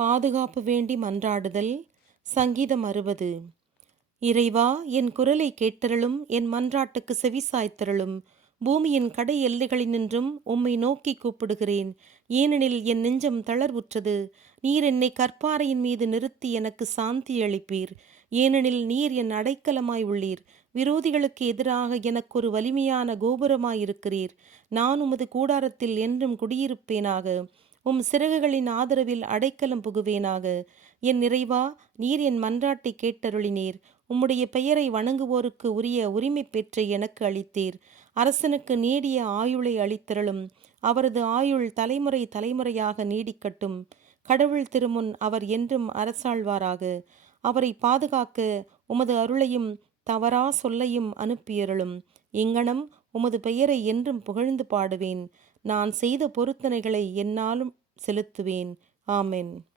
பாதுகாப்பு வேண்டி மன்றாடுதல். சங்கீதம் 60. இறைவா, என் குரலை கேட்டருளும், என் மன்றாட்டுக்கு செவிசாய்த்தருளும். பூமியின் கடை எல்லைகளினின்றும் உம்மை நோக்கி கூப்பிடுகிறேன். ஏனெனில் என் நெஞ்சம் தளர்வுற்றது. நீர் என்னை கற்பாறையின் மீது நிறுத்தி எனக்கு சாந்தி அளிப்பீர். ஏனெனில் நீர் என் அடைக்கலமாய் உள்ளீர். விரோதிகளுக்கு எதிராக எனக்கொரு வலிமையான கோபுரமாயிருக்கிறீர். நான் உமது கூடாரத்தில் என்றும் குடியிருப்பேனாக. உம் சிறகுகளின் ஆதரவில் அடைக்கலம் புகுவேனாக. என் நிறைவா, நீர் என் மன்றாட்டை கேட்டருளினீர். உம்முடைய பெயரை வணங்குவோருக்கு உரிய உரிமை பெற்றை எனக்கு அளித்தீர். அரசனுக்கு நீடிய ஆயுளை அளித்தருளும். அவரது ஆயுள் தலைமுறை தலைமுறையாக நீடிக்கட்டும். கடவுள் திருமுன் அவர் என்றும் அரசாழ்வாராக. அவரை பாதுகாக்க உமது அருளையும் தவறா சொல்லையும் அனுப்பியருளும். இங்ஙனம் உமது பெயரை என்றும் புகழ்ந்து பாடுவேன். நான் செய்த பொருத்தனைகளை எந்நாளும் செலுத்துவேன். ஆமென்.